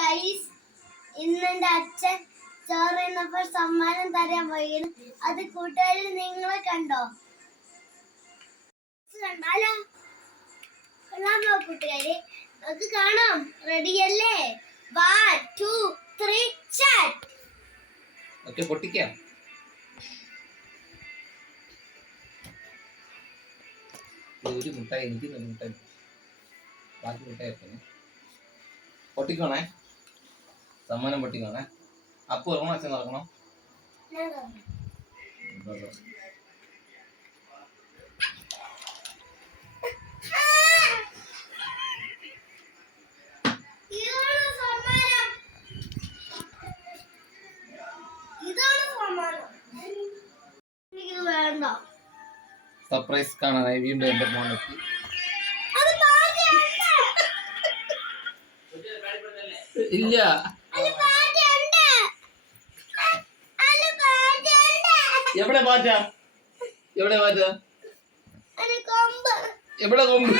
Guys, ഇന്ന് എന്റെ അച്ഛൻ ചോറിനപ്പോൾ സമ്മാനം തരാൻ പോയിരുന്നു. അത് കൂട്ടുകാരിൽ നിങ്ങളെ കണ്ടോ? കണ്ടാലോ? കൊള്ളാമോ കൂട്ടുകാരി? അത് കാണാം. റെഡിയല്ലേ? 1 2 3 സ്റ്റാർട്ട്. ഓക്കേ, പൊട്ടിക്കാം. ഒരു മുട്ടായി എനിക്ക് മുട്ടായി, ബാക്കി മുട്ടായി പൊട്ടിക്കോണേ. സമ്മാനം പൊട്ടിക്കോണേ. അപ്പൊ ഓർമ്മ അച്ഛൻ നടക്കണം. സർപ്രൈസ് കാണാനായി വീണ്ടും എന്റെ മോനെത്തി. ഇല്ല, എവിടെ മാറ്റാം? എവിടെ മാറ്റാം? എവിടെ കൊമ്പ്?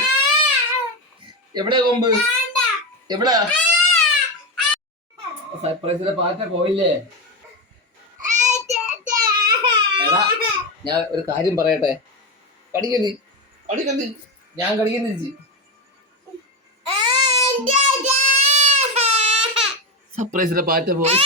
എവിടെ കൊമ്പ്? എവിടെ? സർപ്രൈസിലെ പാറ്റ പോയില്ലേ? എടാ, ഞാൻ ഒരു കാര്യം പറയട്ടെ. കടിക്കന്നി ഞാൻ കടിക്കുന്നില്ല. സർപ്രൈസിലെ പാറ്റ പോയി.